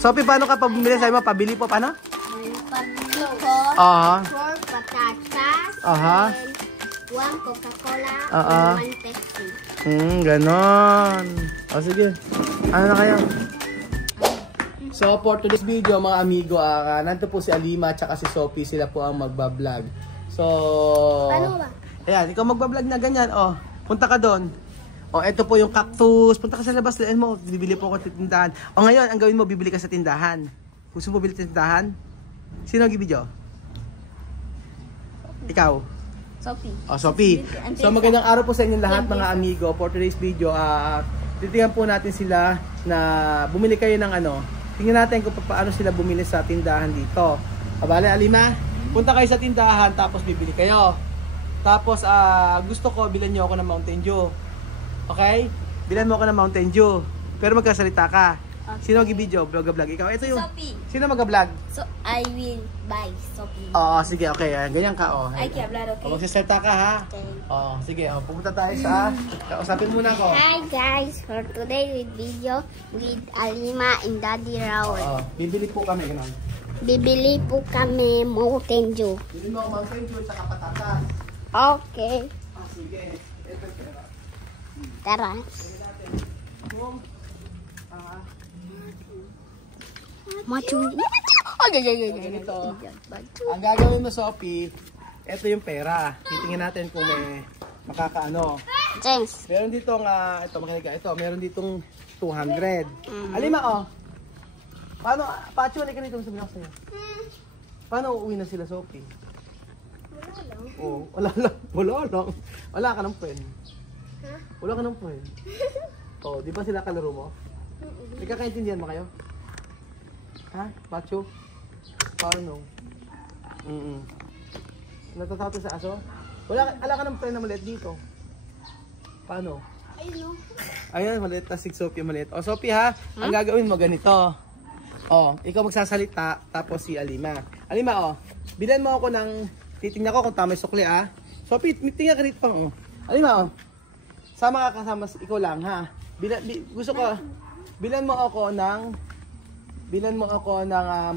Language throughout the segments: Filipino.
Sophie, paano ka pag bumili? Sabi mo, pabili po, paano? Pabili po. 4 patatas. And 1 Coca-Cola. And 1 Pepsi. Ganon. O, sige. Ano na kayo? So, for today's video, mga amigo, nandito po si Alima at si Sophie. Sila po ang magbablog. So, Paano ba? ayan, ikaw magbablog na ganyan. O, punta ka doon. O, eto po yung cactus. Punta ka sa labas. Laan mo, bibili po ako sa tindahan. O, ngayon, ang gawin mo, bibili ka sa tindahan. Gusto mo bibili sa tindahan? Sino ang video? Ikaw? Sophie. O, Sophie. So, magandang araw po sa inyong lahat, mga amigo. For today's video, titingnan po natin sila na bumili kayo ng ano. Tingnan natin kung paano sila bumili sa tindahan dito. Abale, Alima, punta kayo sa tindahan tapos bibili kayo. Tapos gusto ko bilan niyo ako ng Mountain Dew. Okay? Bilan mo ako ng Mountain Dew. Pero magkasalita ka. Okay. Sino mag-video? Vlog. Ikaw. Ito yung Sophie. Sino mag-vlog? So I will buy Sophie. Oo, sige, okay. Ganyan ka, oh. I can vlog, okay? Magsasalita ka, ha? Okay. Oh, sige, pupunta tayo sa kausapin muna ako. Hi guys, for today with video with Alima and Daddy Raul. Bibili po kami, gano'n. Bibili po kami Mountain Dew. Bibili mo ako Mountain Dew at patatas. Okay. Sige. Ito pera. Tara. Machu. Ganito. Ang gagawin mo, Sophie, ito yung pera. Titingnan natin kung may makakaano. James. Meron dito ito makinig ka. Ito, meron ditong 200. Alima, oh. Paano, Pacho, halika dito sabihin ako sa'yo. Paano uuwi na sila, Sophie? Wala lang. Oh, wala lang. Wala ka ng pen. Wala ka ng pen. Oh, di ba sila kalaro mo? Nagkakaintindihan mo kayo? Ha? Pacho? Paano? Natatato sa aso? Wala ka ng pen na maliit dito. Paano? Ayun. Ayan, maliit na si Sophie, maliit. O, Sophie ha, ang gagawin mo ganito. O, ikaw magsasalita, tapos si Alima. Alima, bilan mo ako ng, titingnan ko kung tama yung sukli, Sophie, tingnan ka dito pang, Alima, sama ka kasama, ikaw lang, ha. Gusto ko, bilan mo ako ng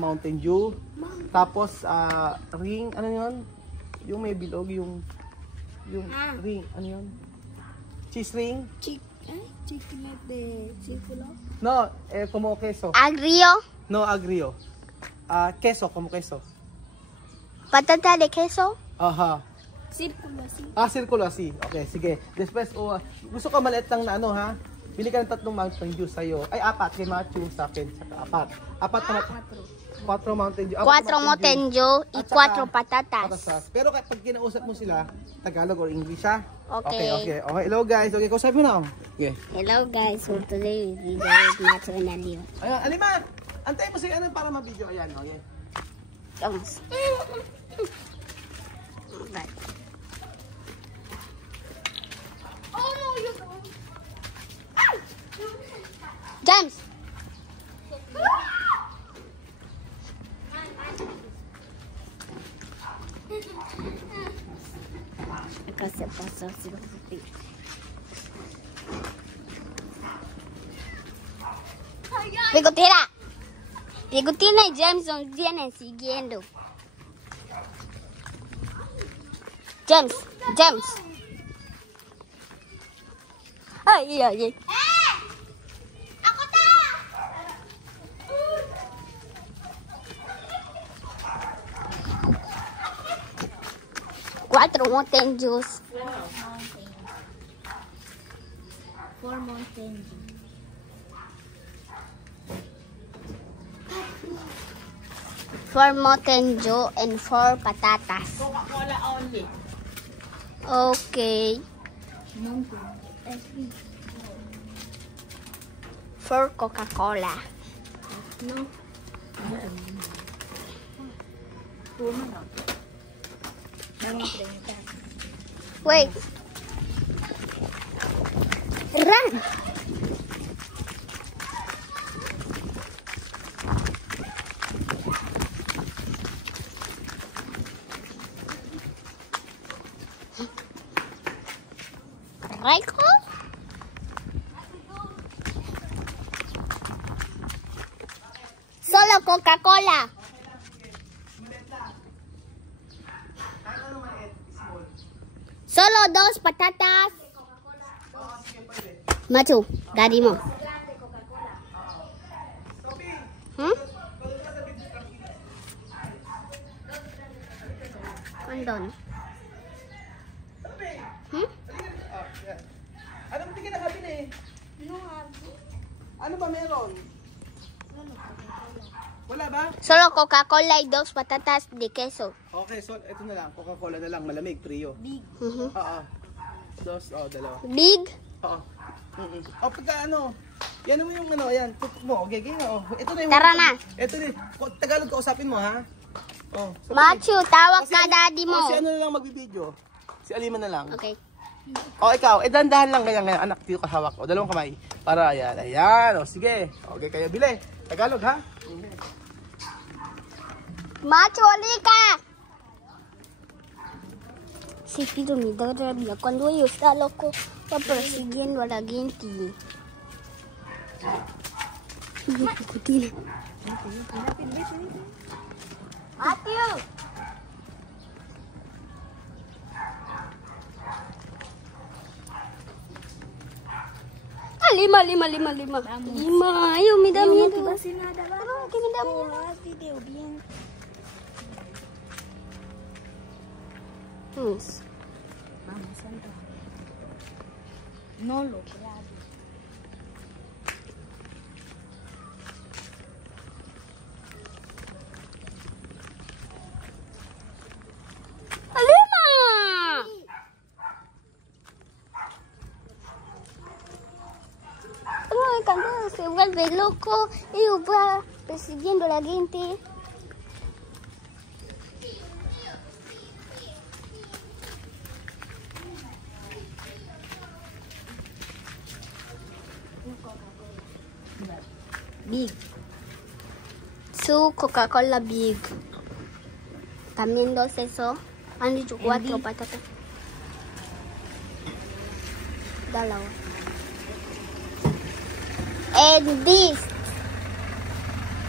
Mountain Dew. Tapos, ring, ano yun? Yung may bilog, yung ring, ano yun? Cheese ring? Chicken de chifulo. No, como queso. Agrio. No, agrio. Queso, como queso. Patata de queso. Aha. Círculo así. Circulo así. Okay, sige. Después, gusto ko maliit lang na ano, ha? Bili ka ng 3 Mountain Dew sa'yo. Ay, 4. Kay Matthew sa akin. Saka 4 Mountain Dew. 4 Mountain Dew y 4 patatas. Pero pag kinausap mo sila, Tagalog or English, ha? Okay. Okay. Hello, guys. Okay, kausap mo na. Okay. Hello guys, for today we video with Matthew and Alima. Ayan, Alima! Antay mo si ano para ma-video. Ayan, okay. Vamos. James! Acá se pasó así. Bigotina y James nos vienen siguiendo. James. Ay. Cuatro Mountain Dews. 4 Mountain Dew. 4 Mountain Dew and 4 patatas. Coca-Cola only. Okay. 4 Coca-Cola. No. Wait. Run. Rico? Solo Coca-Cola. Ano maliit? Small. Solo 2 patatas. Machu, daddy mo. Hmm? Andon. Hmm? Ano ba tingin na kabin eh? Ano ba meron? Wala ba? Solo Coca-Cola y 2 patatas de queso. Okay, so ito na lang. Coca-Cola na lang. Malamig, trio. Big. Oo. Dalawa. Big. Oo. O, pagka ano, yan mo yung ano, yan. Tutok mo. Okay, ganyan. Ito na yung... Tara na. Ito na. Tagalog kausapin mo, ha? Oh, so, Machu, tawag si na daddy mo. Si ano na lang magbibideo. Si Alima na lang. Okay. O, ikaw. Dahan-dahan lang ganyan. Anak, dito ka hawak. O, dalawang kamay. Para, ayan. Ayan. O, sige. Okay, kayo bili. Tagalog, ha? Machu, halika. Si Pito me da rabia cuando yo está loco, está persiguiendo a la gente. Matthew. Lima. Ayaw, me da miedo. No, que me da miedo. Vamos, Santa. No lo grabo. ¡Alima! Cuando se vuelve loco y va persiguiendo a la gente. Big. Su Coca-Cola Big. También 2 eso. Han dicho 4 patatas. Dalawa. And this.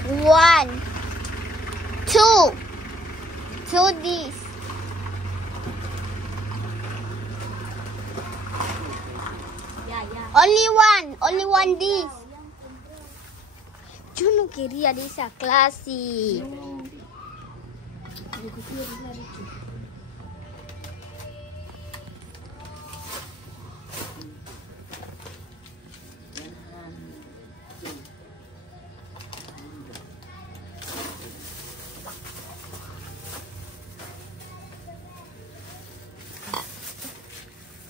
1, 2. 2 this. Only one this. Yo no quería de esa clase.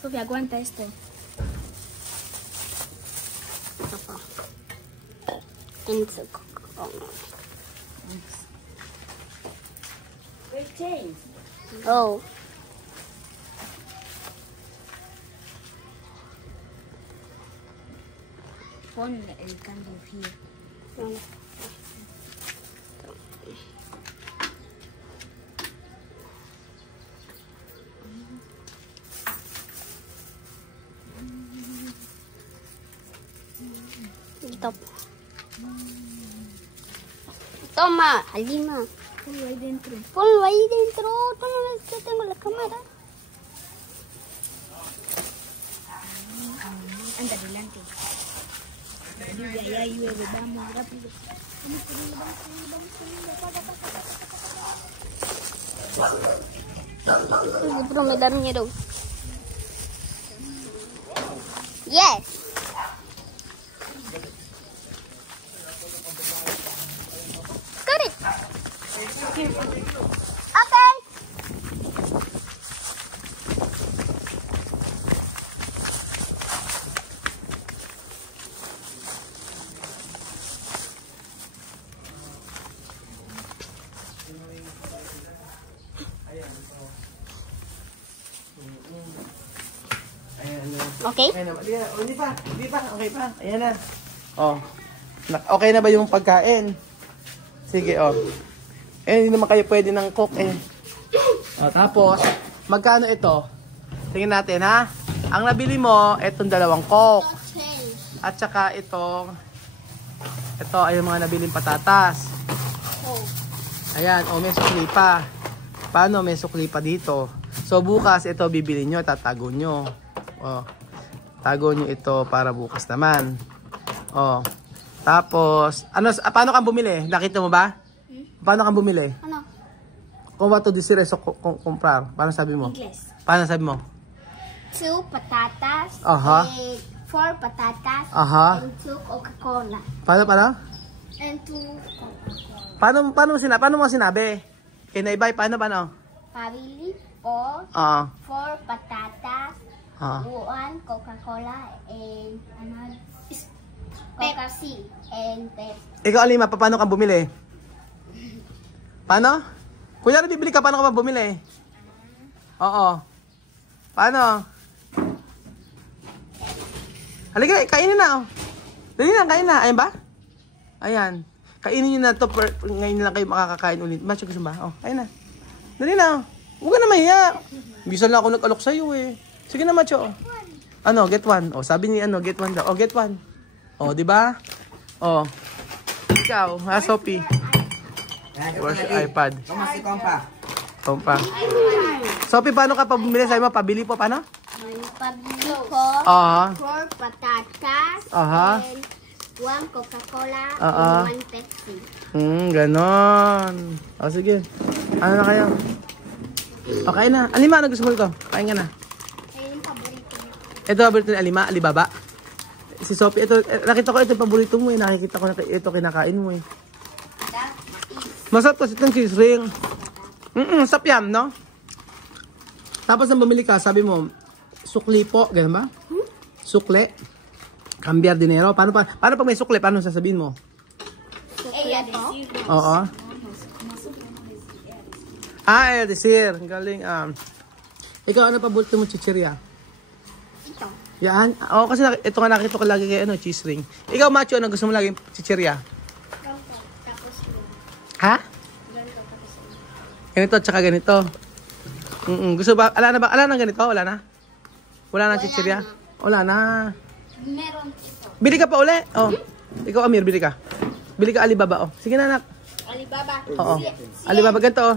Sofía, aguanta esto. Oh. Pon el cambio here. Toma, Alima. Ponlo ahí dentro. Ponlo ahí dentro. Tú no ves que tengo la cámara. Anda adelante. Lluvia, ya llueve, vamos rápido. Pero me da miedo. Yes. Got it. Okay. Okay? Ayan na. Hindi pa. Okay pa. Ayan na. Oh. Okay na ba yung pagkain? Sige, oh. Hindi naman kayo pwede ng cook eh. Oh, tapos, magkano ito? Tingnan natin, ha? Ang nabili mo, itong 2 coke. At saka itong Ito ay yung mga nabiling patatas. Ayan, may sukli pa. Paano may sukli pa dito? So bukas ito bibili nyo, tatago nyo. Tago nyo ito para bukas naman. Tapos, paano kang bumili? Nakita mo ba? Paano kang bumili? Ano? Kung what to desire so comprar. Paano sabi mo? English. Paano sabi mo? 2 patatas. Aha. And 4 patatas. Aha. And 2 Coca-Cola. Paano? And 2 Coca-Cola. Paano mo sinabi? Kinaibay, paano? Pabili po 4 patatas. 1 Coca-Cola. And Pepsi. And Pepsi. Ikaw, Alima, paano kang bumili? Paano? Kunyari bibili ka, paano ka ba bumili? Oo. Paano? Halika, kainin na. Dali na, kain na. Ayan ba? Ayan. Kainin nyo na to. Ngayon lang kayo makakakain ulit. Macho, gusto ba? Kain na. Dali na. Huwag ka na mahiya. Bisa lang ako nag-alok sa'yo eh. Sige na, Macho. Ano, get one. Sabi ni get one daw. Get one. Diba? Ikaw, Sophie. Where's your iPad? Kamusta kompa? Kompa. Sophie, paano ka pabili? Sabi mo, pabili po, paano? Pabili po 4 patatas. And 1 Coca-Cola. And 1 Pepsi. Ganon. Sige. Ano na kayo? Okay na. Alima, ano gusto mo ito? Kain ka na. Ayun yung paborito niya. Ito paborito ni Alima, Alibaba. Si Sophie, ito, nakita ko ito paborito mo eh. Nakikita ko na ito kinakain mo eh. Masarap kasi itong cheese ring. Masarap yan, no? Tapos nang bumili ka, sabi mo, sukli po, ganun ba? Sukle. Cambiar dinero. Paano pag may sukle, paano sasabihin mo? Sukle po? Oo. Desir. Galing. Ikaw, ano paborito mo chichirya? Ito. Yan. Kasi ito nga nakita ko lagi kay cheese ring. Ikaw, Macho, ano gusto mo lagi chichirya? Tapos Ha? Ganito at saka ganito. Gusto ba? Ala na ganito? Wala na? Wala na chichirya? Wala na. Meron ito. Bili ka pa uli. Ikaw, Amir, bili ka. Bili ka Alibaba. Sige na, anak. Alibaba. Oo. Alibaba, ganito.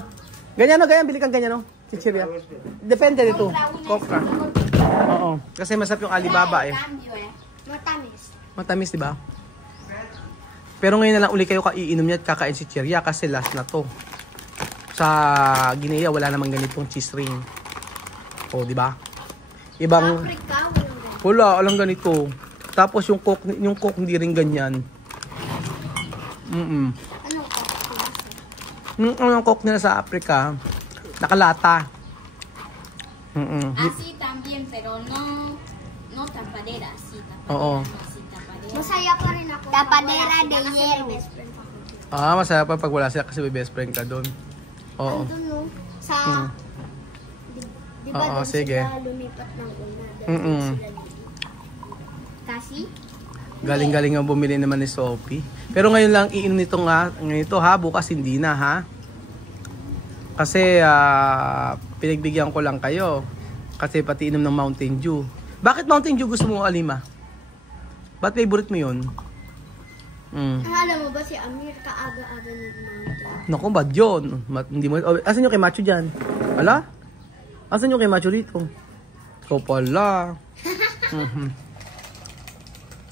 Ganyan, bili kang ganyan, chichirya. Depende dito. Kokra. Oo. Kasi masarap yung Alibaba eh. Matamis. Matamis, di ba? Pero ngayon na lang uli kayo kaiinom niya at kakain chichirya kasi last na to. Sa Guinea, wala namang ganitong cheese ring. Di ba? Ibang... Africa, walang ganito. Tapos yung coke hindi rin ganyan. Anong Yung coke nila sa Africa, nakalata. Así también, pero no tapadera, así tapadera. Oo. Así tapadera. Masaya pa rin ako. Tapadera de hielo. Masaya pa pag wala sila kasi may best friend ka doon. Oo. Andun no? Sa... Di ba doon sige. sila lumipat ng una? Kasi? Galing-galing ang bumili naman ni Sophie. Pero ngayon lang iinom nito ha, bukas hindi na ha. Kasi pinagbigyan ko lang kayo. Kasi pati inom ng Mountain Dew. Bakit Mountain Dew gusto mo, Alima? Ba't favorite mo yun? Alam mo ba si Amir kaaga-aga nag-mountain? Naku, bad yun. Hindi mo, asan yung kay Macho dyan? Wala? Asan yung kay Macho rito? Ikaw pala.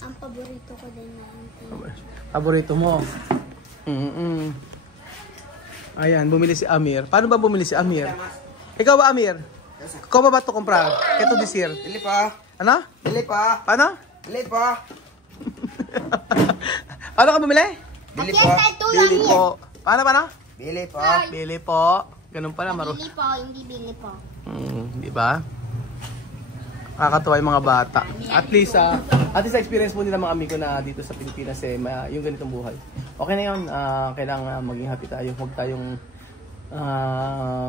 Ang paborito ko din mountain. Paborito mo? Ayan, bumili si Amir. Paano ba bumili si Amir? Ikaw ba, Amir? Ikaw ba ito kumprar? Ito this year. Bili pa. Ano? Bili pa. Paano? Bili pa. Paano ka bumili? Bili Aquí po. está el tuyo, Bili Amir. po. Paano? Bili po. Bili po. Ganun pala, Bili po, hindi bili po. Di ba? Nakakatuwa yung mga bata. At least experience mo nila mga amigo na dito sa Pilipinas yung ganitong buhay. Okay na yun. Kailangan maging happy tayo. Huwag tayong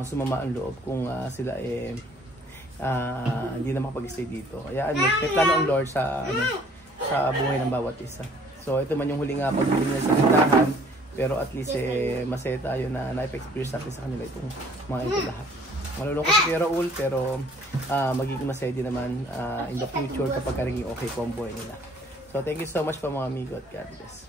sumama ang loob kung sila hindi na makapag-stay dito. Kaya may plano ang Lord sa buhay ng bawat isa. So ito man yung huling pagbili nila sa tindahan. Pero at least masaya tayo na na-experience natin sa kanila itong mga ito lahat. Malulungkot si Kuya Raul pero magiging masaya din naman in the future kapag naging okay combo nila. So So, thank you so much po mga amigo at God bless.